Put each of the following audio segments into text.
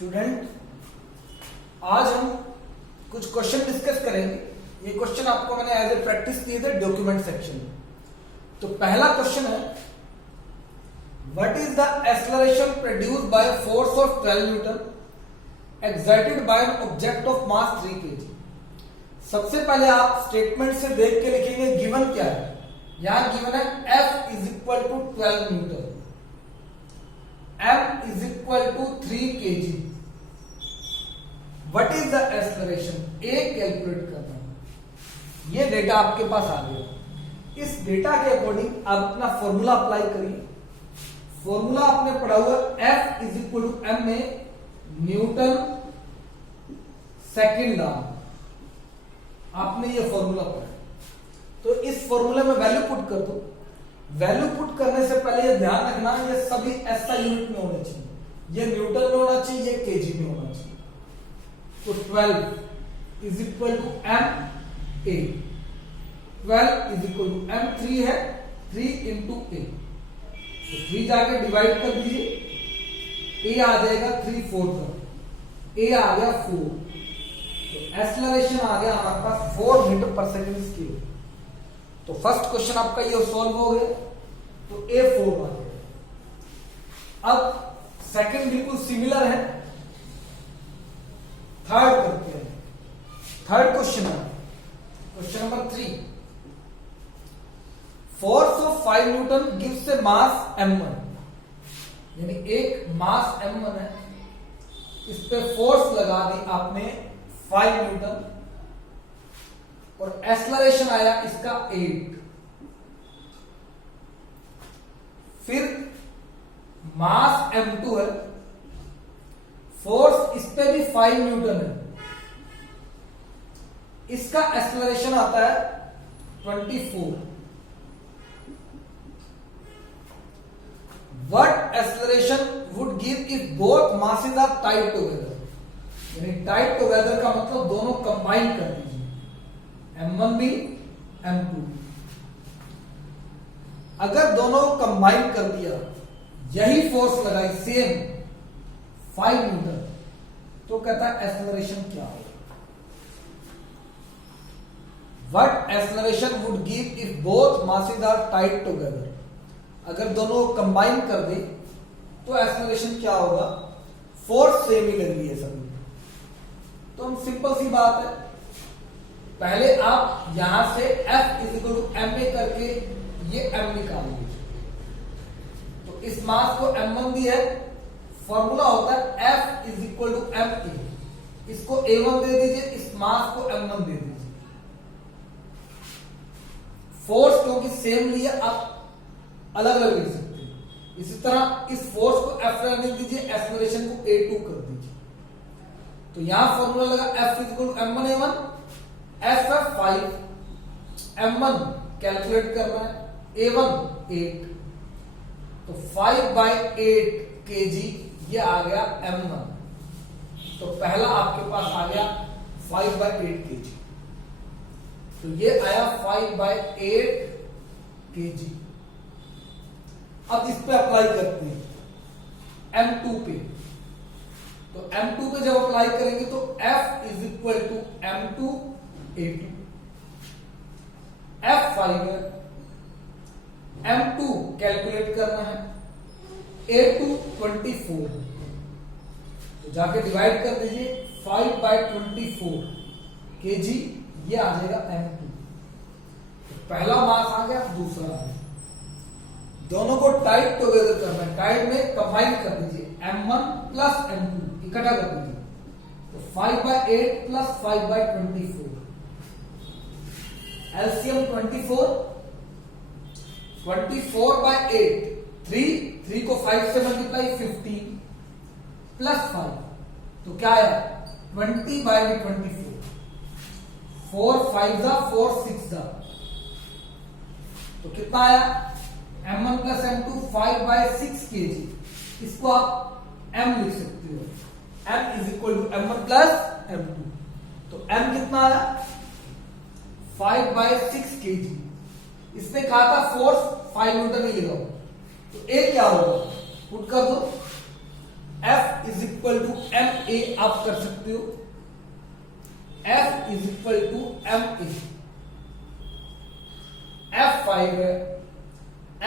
Student, आज हम कुछ क्वेश्चन डिस्कस करेंगे। ये क्वेश्चन आपको मैंने एज ए प्रैक्टिस दिए थे डॉक्यूमेंट सेक्शन में। तो पहला क्वेश्चन है, what is the acceleration produced by force of 12 Newton excited by an object of mass 3 kg। सबसे पहले आप स्टेटमेंट से देख के लिखेंगे गिवन क्या है। यहां गिवन है F is equal to 12 newton, M is equal to 3 kg। What is the acceleration, a calculate करना है। ये डेटा आपके पास आ गया। इस डेटा के अकॉर्डिंग आप अपना फॉर्मूला अप्लाई करिए। फॉर्मूला आपने पढ़ा हुआ F is equal to M में न्यूटन सेकेंड लॉ, आपने ये फॉर्मूला पढ़ा। तो इस फॉर्मूले में वैल्यू पुट कर दो। वैल्यू पुट करने से पहले ये ध्यान रखना, ये सभी SI यूनिट में होने चाहिए। ये न्यूटन में होना चाहिए, ये केजी में होना चाहिए। तो 12 is equal to M A, 12 is equal to M 3 है, 3 इंटू A। तो 3 जाके डिवाइड कर दीजिए, A आ जाएगा 3 4 का, A आ गया 4। तो एक्सेलरेशन आ गया हमारे पास 4 मीटर पर सेकेंड स्क्वायर। तो फर्स्ट क्वेश्चन आपका ये सॉल्व हो गया। तो A 4 आ गया। अब सेकंड बिल्कुल सिमिलर है, थर्ड करते हैं। थर्ड क्वेश्चन है question number 3। Force of 5 Newton gives A mass m1, यानी एक मास m1 है, इस पे फोर्स लगा दी आपने 5 न्यूटन और एक्सेलरेशन आया इसका 8। फिर मास m2 है, फोर्स इस पे भी 5 न्यूटन है, इसका एक्सेलरेशन आता है 24। What acceleration would give if both masses are tied together, यानी टाइड टुगेदर का मतलब दोनों कंबाइन कर दीजिए, m1 भी m2। अगर दोनों कंबाइन कर दिया, यही फोर्स लगाई सेम 5 न्यूटन, तो कहता है एक्सेलरेशन क्या होगा। What acceleration would give if both masses are tied together, अगर दोनों कंबाइन कर दे तो एक्सेलरेशन क्या होगा। फोर्स सेम ही लग रही है सभी। तो हम सिंपल सी बात है, पहले आप यहां से F is equal to MA करके ये M निकाल लीजिए। तो इस मास को M1 दिया है, फॉर्मूला होता है F is equal to MA। इसको A1 दे दीजिए, इस मास को M1 दे दीजिए। फोर्स क्योंकि सेम लिया, आप अलग अलग लिख सकते हैं। इसी तरह इस फोर्स को F रहने दीजिए, एक्सेलरेशन को A2 कर दीजिए। तो यहां फॉर्मूला लगा F is equal to M1 A1, F है 5, M1 कैलकुलेट करना है, A1 8। तो 5/8 kg ये आ गया M1। तो पहला आपके पास आ गया 5/8 kg। तो ये आया 5/8 kg। अब इस पे अप्लाई करते हैं M2 पे। तो M2 पे जब अप्लाई करेंगे तो F is equal to M2 A2, F 5 है, M2 कैलकुलेट करना है, A2 24। तो जाके डिवाइड कर दीजिए, 5/24 kg ये आ जाएगा M2। तो पहला मास आ गया, दूसरा आ गया। दोनों को टाइट टुगेदर करना है, टाइट में कंबाइन कर दीजिए, M1 प्लस M2 इकट्ठा कर दीजिए। तो 5/8 प्लस 5/24, एलसीएम 24, 24/8, 3 को 5 से मल्टीप्लाई 15 प्लस 5, तो क्या आया 20/24। 4 5 जा 4 6 जा, तो कितना आया M1 प्लस M2 5/6 kg। इसको आप M लिख सकते हो, M is equal to M1 plus M2। तो M कितना आया 5/6 kg। इसने कहा था फोर्स 5 न्यूटन ही लगाओ, तो A क्या होगा पुट कर दो, F is equal to M a आप कर सकते हो, F is equal to m a, F 5 है,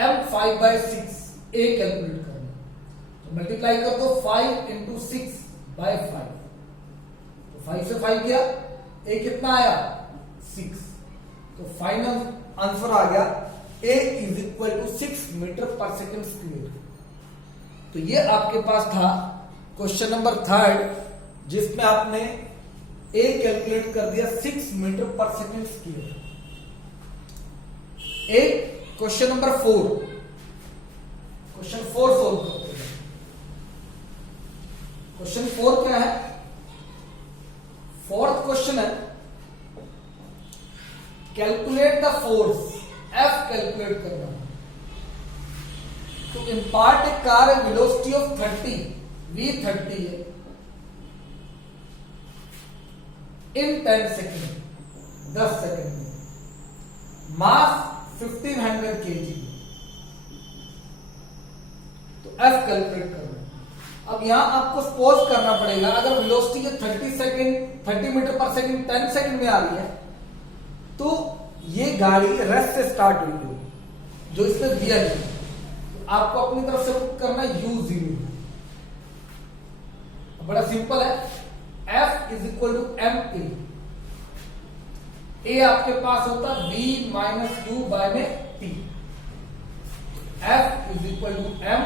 M 5/6 ए कैलकुलेट करना, तो मल्टीप्लाई कर दो 5 इंटू 6/5, तो 5 से 5 गया, ए कितना आया 6, तो फाइनल आंसर आ गया ए इज इक्वल टू 6 मीटर पर सेकेंड स्क्वायर। तो ये आपके पास था क्वेश्चन नंबर 3 जिसमें आपने ए कैलकुलेट कर दिया 6 मीटर पर सेकेंड स्क्वायर। एक क्वेश्चन नंबर 4, क्वेश्चन 4 सोल्व करते हैं। क्वेश्चन 4 क्या है, फोर्थ क्वेश्चन है, calculate the force, F calculate करना। तो impart A car A velocity of 30, V30 है, इन 10 सेकेंड, 10 सेकेंड में, मास 1500 kg, तो F कैलकुलेट करना। अब यहां आपको सपोज करना पड़ेगा अगर वेलोसिटी 30 मीटर पर सेकेंड 10 सेकेंड में आ रही है, तो ये गाड़ी रेस्ट से स्टार्ट हुई है, जो इसमें दिया नहीं, तो आपको अपनी तरफ से पुट करना u0। बड़ा सिंपल है, F is equal to m a, आपके पास होता है v माइनस u बाय में t, F is equal to m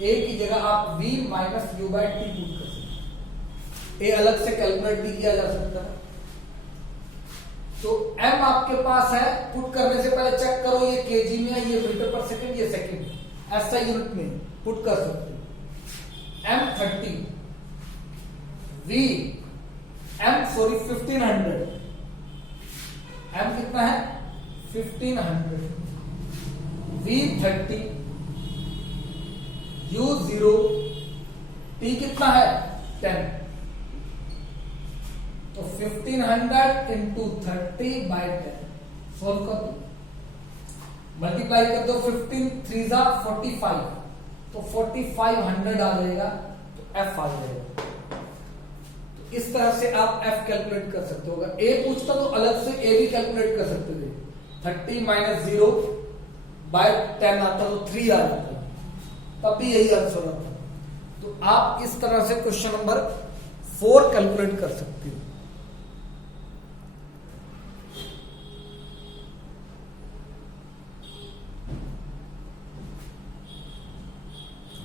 a की जगह आप v minus u by t put कर सकते, ए अलग से कैलकुलेट भी किया जा सकता है। तो m आपके पास है, पुट करने से पहले चेक करो ये केजी में है, ये मीटर पर सेकंड, ये सेकंड, ऐसा यूनिट में पुट कर सकते हो। m 30, v m sorry 1500, m कितना है 1500, v 30, u 0, t कितना है 10, तो 1500 इंटू 30/10 सोल्व कर दो, मल्टीप्लाई कर दो, 15 3 45, तो 4500 आ जाएगा, तो F आ जाएगा। तो इस तरह से आप F कैलकुलेट कर सकते हो। अगर A पूछता तो अलग से A भी कैलकुलेट कर सकते थे, 30 माइनस 0/10 आता तो 3 आ जाता, तब भी यही आंसर आता। तो आप इस तरह से क्वेश्चन नंबर 4 कैलकुलेट कर सकते हो।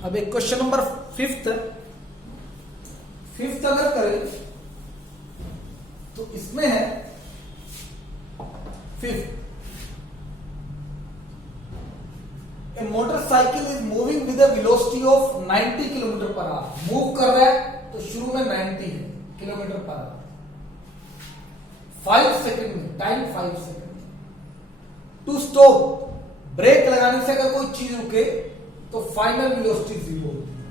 अब एक क्वेश्चन नंबर 5th अगर करें तो इसमें है 5th, A motorcycle is moving with a velocity of 90 kilometre per our, move कर रहा है तो शुरू में 90 है किलोमीटर पर आवर, 5 सेकेंड में, time 5 second. To stop, brake लगाने से अगर कोई चीज रुके तो फाइनल वेलोसिटी 0 होती है,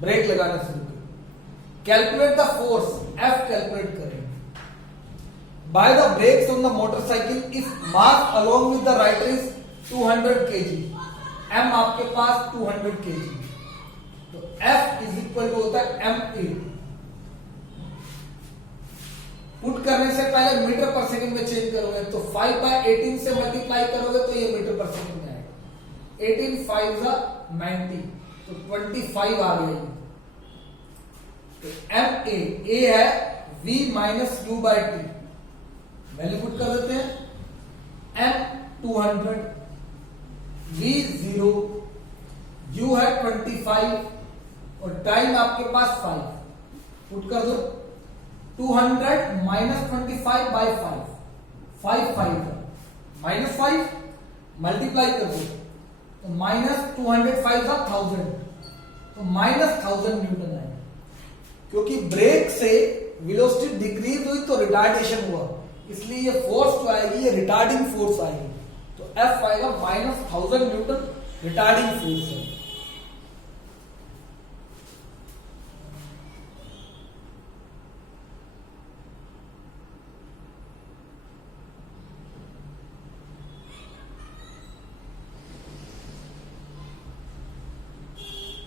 ब्रेक लगाने से रुके। Calculate the force, F calculate करें। By the brakes on the motorcycle if mass along with the rider is 200 kg, M आपके पास 200 kg, तो F इज इक्वल टू होता है ma। पुट करने से पहले मीटर पर सेकंड में चेंज करोगे, तो 5/18 से मल्टीप्लाई करोगे तो ये मीटर पर सेकंड में आएगा, 18 5 90, तो 25 आ गया। तो एम ए है v minus u by t, value put कर देते हैं, m 200, v 0, u है 25 और टाइम आपके पास 5, पुट कर दो, 200 माइनस 25/5, 5 माइनस 5 मल्टीप्लाई कर दो, तो माइनस 205 1000, तो माइनस 1000 न्यूटन आएगा। क्योंकि ब्रेक से वेलोसिटी डिक्रीज हुई तो रिटार्डेशन हुआ, इसलिए ये फोर्स जो आएगी ये रिटार्डिंग फोर्स आएगी, तो F आएगा -1000 न्यूटन रिटार्डिंग फोर्स है।